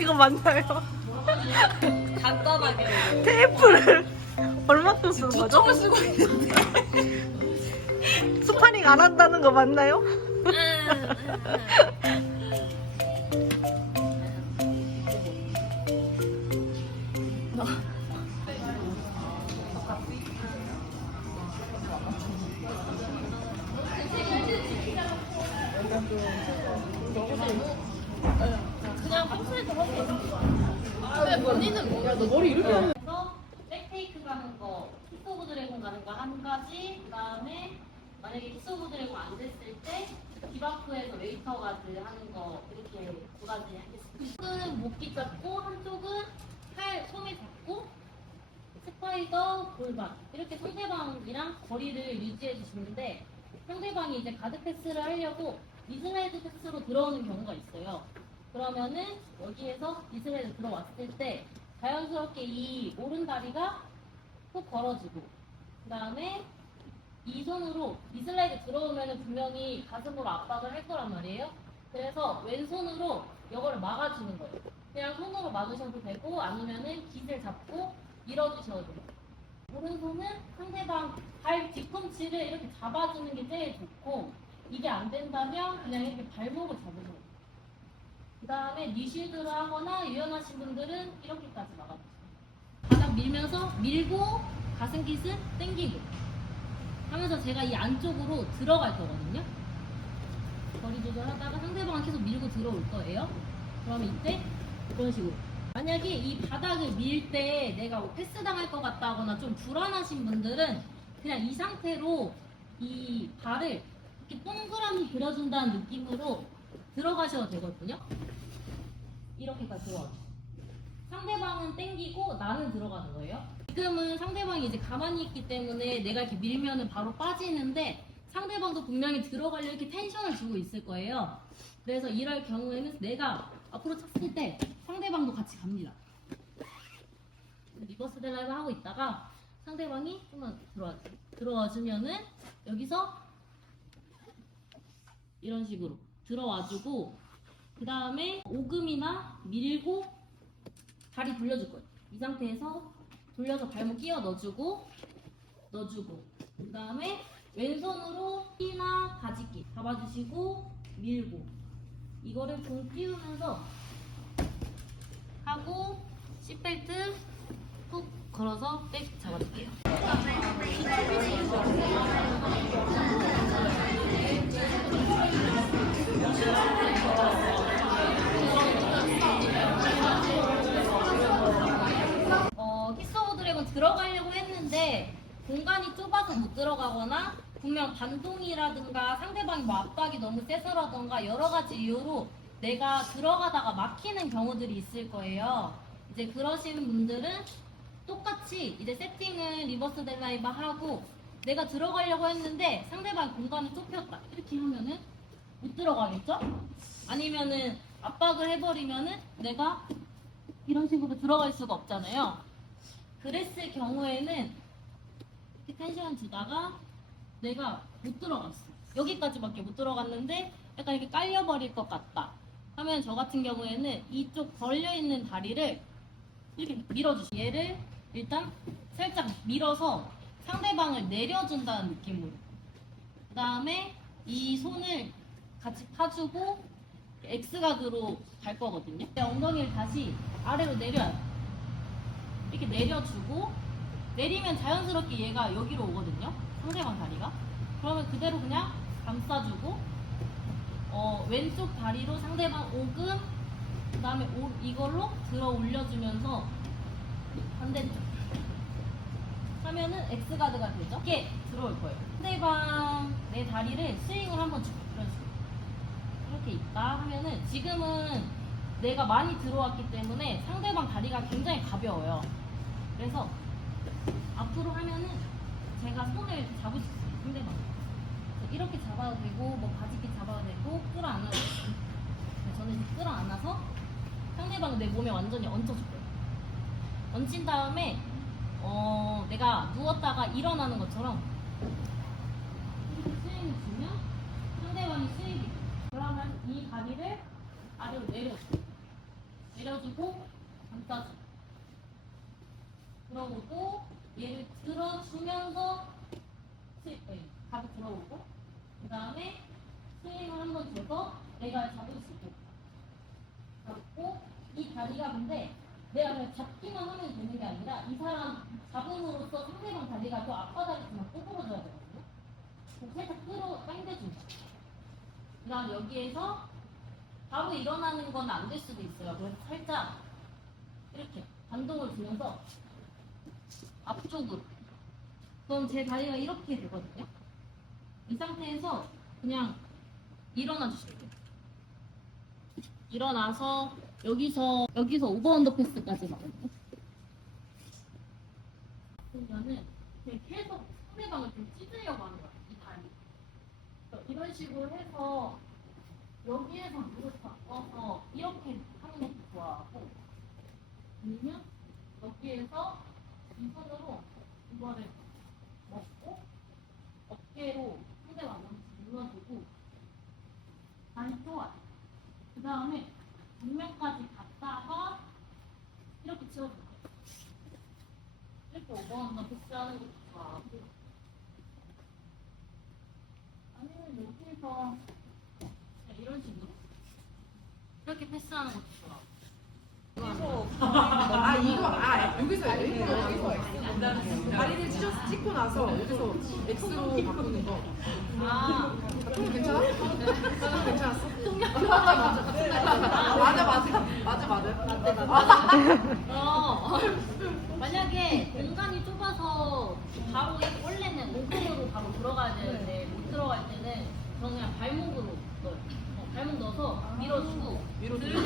이거 맞나요? 간단하게 테이프를 얼마큼 쓰는 거죠? 점을 쓰고 있는데 스파링 안 한다는 거 맞나요? 그냥 평소에도 하고 근데 본인은 뭐야 너 머리 이렇게 하는 그래서 백테이크 가는 거 키스 오브 드래곤 가는 거 한 가지 그 다음에 만약에 키스 오브 드래곤 안 됐을 때 디바프에서 웨이터 가드 하는 거 이렇게 두 가지 하겠습니다. 한쪽은 목기 잡고 한쪽은 팔 소매 잡고 스파이더 골반. 이렇게 상대방이랑 거리를 유지해 주시는데 상대방이 이제 가드 패스를 하려고 미드라이드 패스로 들어오는 경우가 있어요. 그러면은 여기에서 미드라이드 들어왔을 때 자연스럽게 이 오른 다리가 훅 걸어지고 그 다음에 이 손으로 미슬라이드 들어오면은 분명히 가슴으로 압박을 할 거란 말이에요. 그래서 왼손으로 이거를 막아주는 거예요. 그냥 손으로 막으셔도 되고 아니면은 깃을 잡고 밀어주셔도 돼요. 오른손은 상대방 발 뒤꿈치를 이렇게 잡아주는 게 제일 좋고 이게 안 된다면 그냥 이렇게 발목을 잡으셔도 돼요. 그 다음에 니슈드를 하거나 유연하신 분들은 이렇게까지 막아주세요. 바닥 밀면서 밀고 가슴깃을 당기고 하면서 제가 이 안쪽으로 들어갈 거거든요. 거리 조절하다가 상대방을 계속 밀고 들어올 거예요. 그러면 이때 이런 식으로. 만약에 이 바닥을 밀 때 내가 뭐 패스 당할 것 같다거나 좀 불안하신 분들은 그냥 이 상태로 이 발을 이렇게 동그라미 그려준다는 느낌으로 들어가셔도 되거든요. 이렇게까지 들어가죠. 상대방은 땡기고 나는 들어가는 거예요. 지금은 상대방이 이제 가만히 있기 때문에 내가 이렇게 밀면은 바로 빠지는데 상대방도 분명히 들어가려 이렇게 텐션을 주고 있을 거예요. 그래서 이럴 경우에는 내가 앞으로 찼을 때 상대방도 같이 갑니다. 리버스 델라이브 하고 있다가 상대방이 좀만 들어와 들어와 주면은 여기서 이런 식으로 들어와주고 그 다음에 오금이나 밀고 다리 돌려줄 거예요. 이 상태에서 돌려서 발목 끼워 넣어주고 넣어주고 그 다음에 왼손으로 끼나 바지끼 잡아주시고 밀고 이거를 공 띄우면서 하고 시벨트 훅 걸어서 백 잡아줄게요. 어, 키스 오브 드래곤 들어가려고 했는데 공간이 좁아서 못 들어가거나 분명 반동이라든가 상대방이 뭐 압박이 너무 세서라든가 여러 가지 이유로 내가 들어가다가 막히는 경우들이 있을 거예요. 이제 그러시는 분들은 똑같이 이제 세팅을 리버스 델라이바 하고 내가 들어가려고 했는데 상대방 공간이 좁혔다 이렇게 하면은 못 들어가겠죠? 아니면은 압박을 해버리면은 내가 이런 식으로 들어갈 수가 없잖아요. 그랬을 경우에는 텐션 주다가 내가 못 들어갔어. 여기까지밖에 못 들어갔는데 약간 이렇게 깔려버릴 것 같다. 하면 저 같은 경우에는 이쪽 벌려있는 다리를 이렇게 밀어주시 얘를 일단 살짝 밀어서 상대방을 내려준다는 느낌으로. 그 다음에 이 손을 같이 파주고 X가드로 갈 거거든요. 엉덩이를 다시 아래로 내려요. 이렇게 내려주고 내리면 자연스럽게 얘가 여기로 오거든요. 상대방 다리가. 그러면 그대로 그냥 감싸주고 어, 왼쪽 다리로 상대방 오금 그 다음에 이걸로 들어 올려주면서 반대쪽 하면은 X가드가 되죠. 이게 들어올 거예요. 상대방 내 다리를 스윙을 한번 주고 식으로 이렇게 있다 하면은 지금은 내가 많이 들어왔기 때문에 상대방 다리가 굉장히 가벼워요. 그래서 앞으로 하면은 제가 손을 잡을 수 있어요. 상대방. 이렇게 잡아도 되고 뭐 바지끼 잡아도 되고 끌어 안아도 되고. 저는 끌어 안아서 상대방을 내 몸에 완전히 얹어줄 거예요. 얹힌 다음에 어, 내가 누웠다가 일어나는 것처럼 스윙을 주면 상대방이 스윙이 돼. 그러면 이 다리를 아래로 내려줘. 내려주고 감싸줘. 들어오고 얘를 들어주면서 스윙, 네, 가득 들어오고 그 다음에 스윙을 한번 줘서 내가 잡을 수 있게 잡고 이 다리가 근데 내가 그냥 잡기만 하면 되는 게 아니라 이 사람 잡음으로써 상대방 다리가 또 앞바닥에서만 꼬부러져야 되거든요. 그럼 살짝 끌어 당겨준다. 그 다음 여기에서 바로 일어나는 건 안 될 수도 있어요. 그래서 살짝 이렇게 반동을 주면서 앞쪽으로. 그럼 제 다리가 이렇게 되거든요. 이 상태에서 그냥 일어나 주시면 돼요. 일어나서 여기서 여기서 오버 언더 패스까지 나거든요. 그러면은 계속 상대방을 좀 찢으려고 하는 거야 이 다리. 이런 식으로 해서 여기에서 무릎 바꿔서 이렇게 하는 것도 좋아하고 아니면 여기에서 이 손으로 이거를 먹고 어깨로 상대방 눌러주고 다리 좋아. 그 다음에 정면까지 갔다가 이렇게 치워줘. 이렇게 오버하면 패스하는 것도 좋아하고 아니면 여기서 그냥 이런 식으로 이렇게 패스하는 것도 좋아. 아 이거 아 여기서 여기서 여기서 다리를 찢어 찍고 나서 여기서 X로 바꾸는 거. 아, 좀 괜찮아? 좀 괜찮았어? 맞아 맞아 맞아 맞아 맞아. 어, 만약에 공간이 좁아서 바로 이- 원래는 오금으로 바로 들어가야 되는데 못 들어갈 때는 저는 그냥 발목으로 넣어요. 어, 발목 넣어서 밀어주고 밀어주고.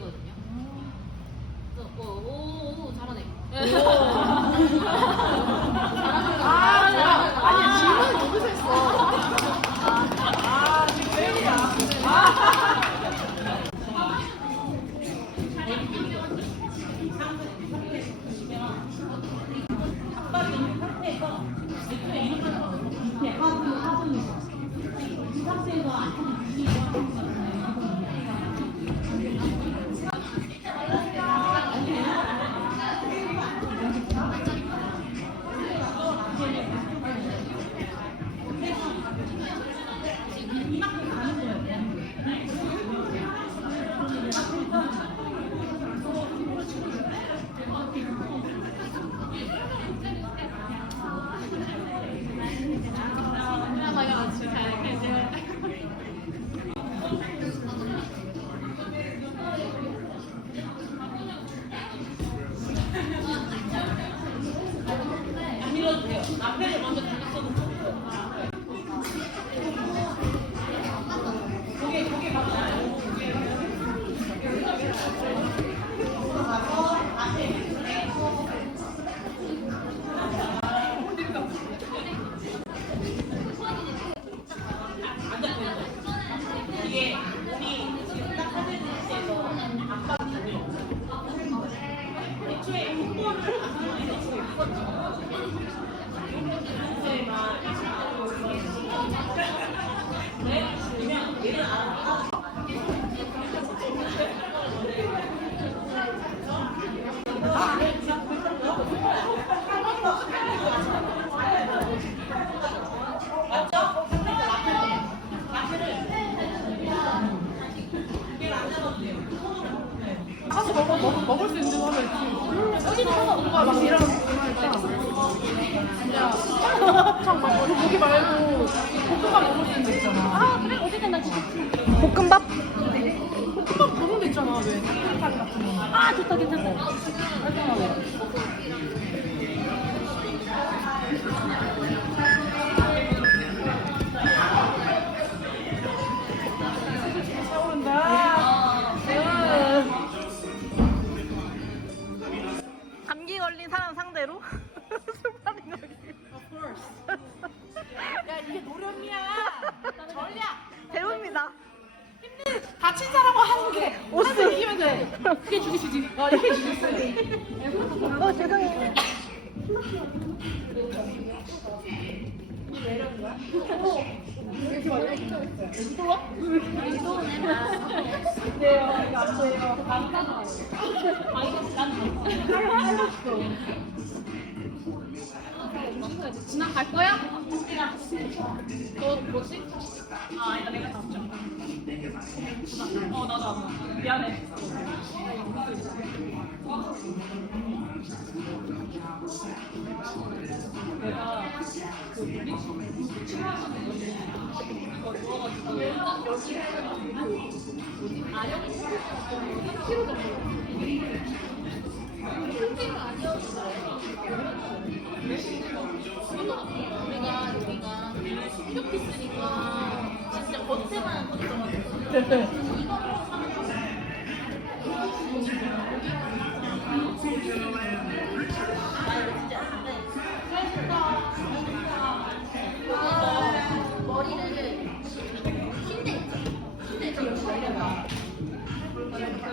들리거든요. 그래서 어, 오, 오, 잘하네. 아 좋아. 아니 질문 여기서 했어. 아 지금 웬일이야. 가 먹, 먹을 수 있는 거 하면 있지. 뭔가 막 이런 진짜 고기 말고 볶음밥 먹을 수 있는 데 있잖아. 아, 그래? 어디든 좋지. 볶음밥? 볶음밥 그런 데 있잖아. 왜 삼계탕 같은 거. 아, 좋다, 괜찮다. 차오른다. 어 죄송해요. 진아 갈 거야? 너 뭐지? 아 아니다 내가 잡자. 어 나도 안 가. 미안해. 친구하는 분이 이거 누워가지고 여기 그 뭐지 아령이 3kg 정도. 우리가 여기가 이렇게 쓰니까 진짜 겉에만 겉에만 머리를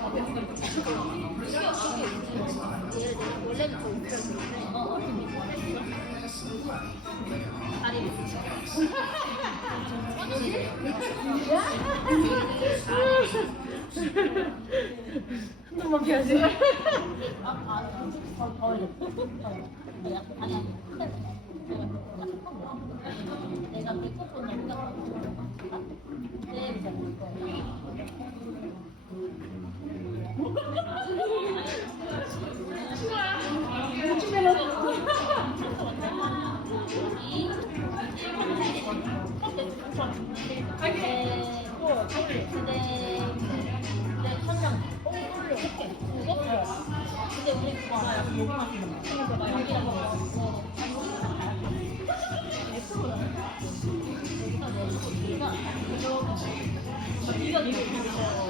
한 번만 해야지. 내가 먹어. 네가 네가 이거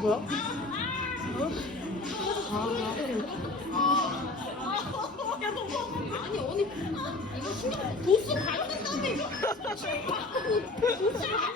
뭐야? 아니 언니 이거 신경 도수 가야 된다며 이거 도수 아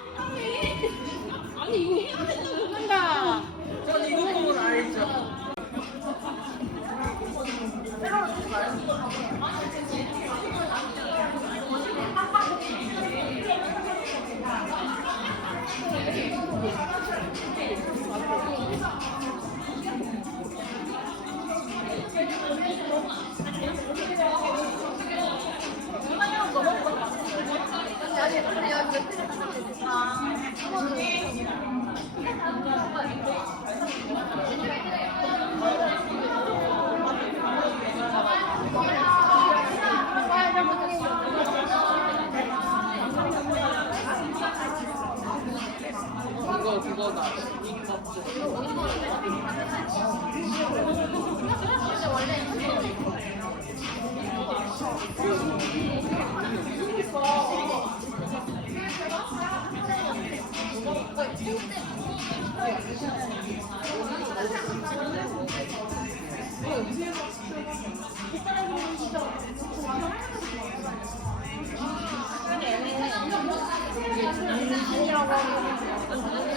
아니라고